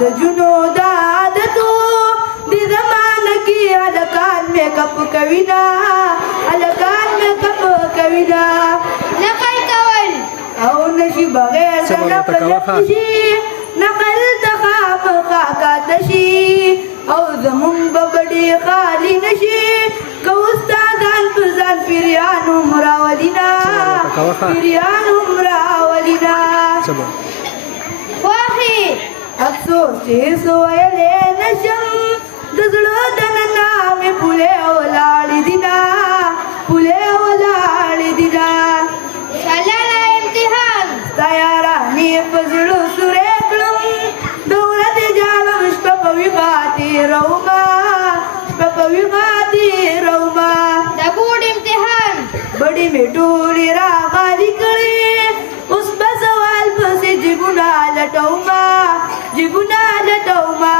د جنو د عادتو د زمانه کې هلکان میک اپ کوي نه هلکان میک اپ کوي نه نقل کول او نشي بغیر د نقل شي نقل د خامخا کاته شي او زمونږ به بډې خالي نشي که استادان پر ځان پیریان هم راولي نه پیریان هم راولي نه خوښي افسوس چې هېڅ ویلی نشم د زړه دننه مې پولې ولاړې دي نه پولې ولاړې دي نه سلنه امتحان ستا یارانې په زړه سورې کړم د ورځې جالم شپه په ویښه تېرومه شپه په ویښه تېرومه د بوډ امتحان بډې مې ټولې راغالي کړې اوس به سوال پسې جېبونه لټومه جېبونه لټومه